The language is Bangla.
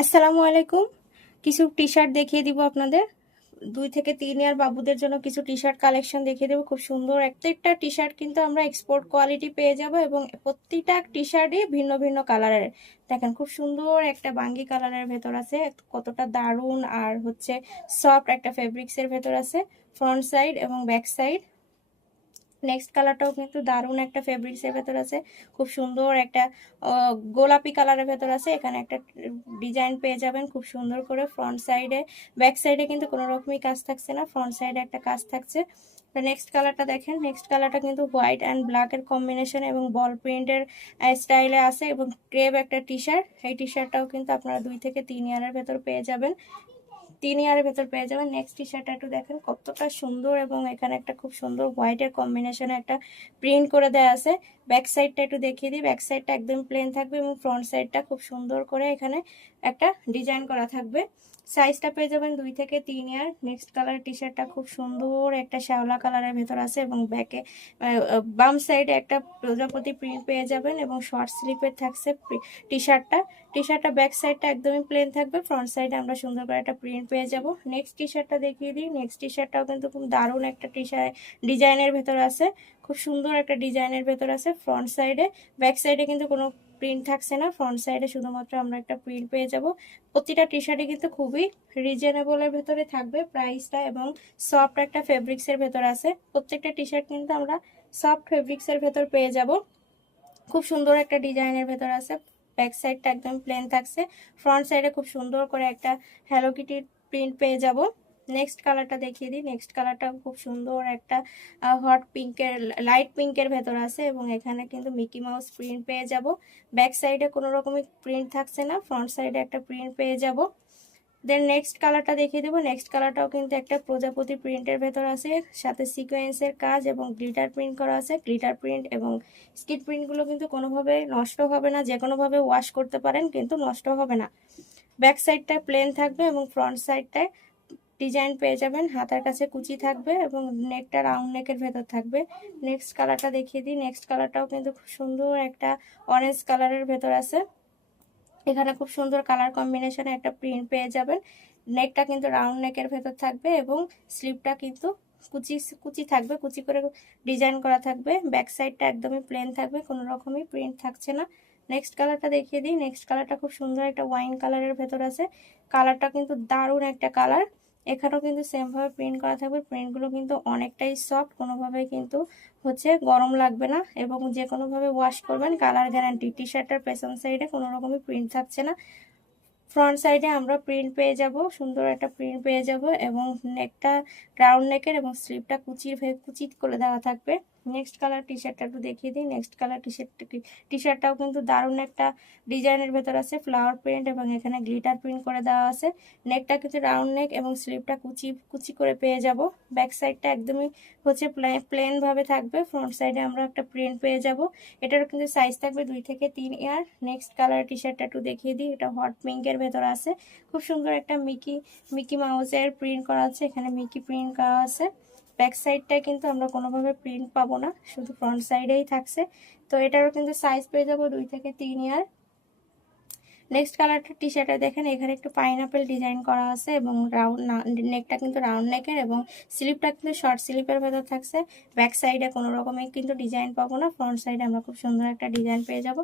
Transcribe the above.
আসসালামু আলাইকুম। কিছু টি শার্ট দেখিয়ে দিব আপনাদের। 2 থেকে 3 ইয়ার বাবুদের জন্য কিছু টি শার্ট কালেকশন দেখিয়ে দেবো। খুব সুন্দর প্রত্যেকটা টি শার্ট কিন্তু আমরা এক্সপোর্ট কোয়ালিটি পেয়ে যাব এবং প্রতিটা টি শার্টই ভিন্ন ভিন্ন কালারের। দেখেন খুব সুন্দর একটা বাঙ্গি কালারের ভেতর আছে, কতটা দারুণ আর হচ্ছে সফট একটা ফেব্রিক্সের ভেতর আছে। ফ্রন্ট সাইড এবং ব্যাক সাইড। নেক্সট কালারটাও কিন্তু দারুণ একটা ফেব্রিক্সের ভেতর আছে, খুব সুন্দর একটা গোলাপি কালারের ভেতর আছে। এখানে একটা ডিজাইন পেয়ে যাবেন খুব সুন্দর করে ফ্রন্ট সাইডে। ব্যাক সাইডে কিন্তু কোনো রকমই কাজ থাকছে না, ফ্রন্ট সাইডে একটা কাজ থাকছে। তো নেক্সট কালারটা দেখেন, নেক্সট কালারটা কিন্তু হোয়াইট অ্যান্ড ব্ল্যাকের কম্বিনেশন এবং বল প্রিন্টের স্টাইলে আছে এবং ক্রেপ একটা টি শার্ট। এই টি শার্টটাও কিন্তু আপনারা 2 থেকে 3 ইয়ারের ভেতর পেয়ে যাবেন, 3 ইয়ারের ভেতর পেয়ে যাবেন। নেক্সট টি শার্টটা একটু দেখেন কতটা সুন্দর এবং এখানে একটা খুব সুন্দর হোয়াইটের কম্বিনেশনে একটা প্রিন্ট করে দেওয়া আছে। ব্যাক সাইডটা একটু দেখিয়ে দিই, ব্যাক সাইডটা একদম প্লেন থাকবে এবং ফ্রন্ট সাইডটা খুব সুন্দর করে এখানে একটা ডিজাইন করা থাকবে। সাইজটা পেয়ে যাবেন 2 থেকে 3 ইয়ার। নেক্সট কালার টি শার্টটা খুব সুন্দর একটা শ্যাওলা কালারের ভেতর আছে এবং ব্যাকে বাম সাইডে একটা প্রজাপতি প্রিন্ট পেয়ে যাবেন এবং শর্ট স্লিপের থাকছে টি শার্টটা। টি শার্টটা ব্যাক সাইডটা একদমই প্লেন থাকবে, ফ্রন্ট সাইডে আমরা সুন্দর করে একটা প্রিন্ট পেয়ে যাব। নেক্সট টি শার্টটা দেখিয়ে দিই, নেক্সট টি শার্টটাও কিন্তু খুব দারুণ একটা টি শার্ট ডিজাইনের ভেতর আছে, খুব সুন্দর একটা ডিজাইনের ভেতর আছে ফ্রন্ট সাইডে। ব্যাক সাইডে কিন্তু কোনো প্রিন্ট থাকছে না, ফ্রন্ট সাইডে শুধুমাত্র আমরা একটা প্রিন্ট পেয়ে যাব। প্রতিটা টি শার্টই কিন্তু খুবই রিজনেবলের ভেতরে থাকবে প্রাইসটা এবং সফট একটা ফেব্রিক্সের ভেতর আছে। প্রত্যেকটা টি শার্ট কিন্তু আমরা সফট ফেব্রিক্সের ভেতর পেয়ে যাব, খুব সুন্দর একটা ডিজাইনের ভেতর আছে। ব্যাক সাইডটা একদম প্লেন থাকছে, ফ্রন্ট সাইডে খুব সুন্দর করে একটা হ্যালো কিটির প্রিন্ট পেয়ে যাব। নেক্সট কালারটা দেখিয়ে দিই, নেক্সট কালারটা খুব সুন্দর একটা হট পিঙ্কের লাইট পিঙ্কের ভেতর আছে এবং এখানে কিন্তু মিকি মাউস প্রিন্ট পেয়ে যাব। ব্যাক সাইডে কোনো রকমের প্রিন্ট থাকছে না, ফ্রন্ট সাইডে একটা প্রিন্ট পেয়ে যাব। দেন নেক্সট কালারটা দেখিয়ে দেবো, নেক্সট কালারটাও কিন্তু একটা প্রজাপতি প্রিন্টের ভেতর আছে, সাথে সিকোয়েন্সের কাজ এবং গ্লিটার প্রিন্ট করা আছে। গ্লিটার প্রিন্ট এবং স্কিড প্রিন্টগুলো কিন্তু কোনোভাবে নষ্ট হবে না, যে কোনোভাবে ওয়াশ করতে পারেন কিন্তু নষ্ট হবে না। ব্যাক সাইডটা প্লেন থাকবে এবং ফ্রন্ট সাইডটায় ডিজাইন পেয়ে যাবেন, হাতার কাছে কুচি থাকবে এবং নেকটা রাউন্ড নেকের ভেতর থাকবে। নেক্সট কালারটা দেখিয়ে দিই, নেক্সট কালারটাও কিন্তু খুব সুন্দর একটা অরেঞ্জ কালারের ভেতর আছে। এখানে খুব সুন্দর কালার কম্বিনেশনে একটা প্রিন্ট পেয়ে যাবেন। নেকটা কিন্তু রাউন্ড নেকের ভেতর থাকবে এবং স্লিপটা কিন্তু কুচি কুচি থাকবে, কুচি করে ডিজাইন করা থাকবে। ব্যাক সাইডটা একদমই প্লেন থাকবে, কোনো রকমই প্রিন্ট থাকছে না। নেক্সট কালারটা দেখিয়ে দিই, নেক্সট কালারটা খুব সুন্দর একটা ওয়াইন কালারের ভেতর আছে। কালারটা কিন্তু দারুণ একটা কালার। এখানেও কিন্তু সেমভাবে প্রিন্ট করা থাকবে, প্রিন্টগুলো কিন্তু অনেকটাই সফট, কোনোভাবে কিন্তু গরম লাগবে না এবং যে কোনোভাবে ওয়াশ করবেন কালার গ্যারান্টি। টি শার্টের পেছন সাইডে কোনো রকমই প্রিন্ট থাকছে না, ফ্রন্ট সাইডে আমরা প্রিন্ট পেয়ে যাব, সুন্দর একটা প্রিন্ট পেয়ে যাব এবং নেকটা রাউন্ড নেকের এবং স্লিপটা কুচি করে দেওয়া থাকবে। নেক্সট কালার টি শার্টটা একটু দেখিয়ে দিই, নেক্সট কালার টি শার্টটাও কিন্তু দারুণ একটা ডিজাইনের ভেতর আছে, ফ্লাওয়ার প্রিন্ট এবং এখানে গ্লিটার প্রিন্ট করে দেওয়া আছে। নেকটা কিন্তু রাউন্ড নেক এবং স্লিপটা কুচি করে পেয়ে যাব। ব্যাক সাইডটা একদমই প্লেন ভাবে থাকবে, ফ্রন্ট সাইডে আমরা একটা প্রিন্ট পেয়ে যাব। এটারও কিন্তু সাইজ থাকবে 2 থেকে 3 ইয়ার। নেক্সট কালার টি শার্টটা একটু দেখিয়ে দিই, এটা হট পিঙ্কের ভেতর আছে, খুব সুন্দর একটা মিকি মাউসের প্রিন্ট করা আছে, এখানে মিকি প্রিন্ট করা আছে। ব্যাক সাইডটায় কিন্তু আমরা কোনোভাবে প্রিন্ট পাবো না, শুধু ফ্রন্ট সাইডেই থাকছে। তো এটারও কিন্তু সাইজ পেয়ে যাবো 2 থেকে 3 ইয়ার। নেক্সট কালারটা টি শার্টে দেখেন এখানে একটু পাইনাপেল ডিজাইন করা আছে এবং রাউন্ড নেকটা কিন্তু রাউন্ড নেকের এবং স্লিপটা কিন্তু শর্ট স্লিপের ভেতর থাকছে। ব্যাক সাইডে কোনো রকমের কিন্তু ডিজাইন পাবো না, ফ্রন্ট সাইডে আমরা খুব সুন্দর একটা ডিজাইন পেয়ে যাব।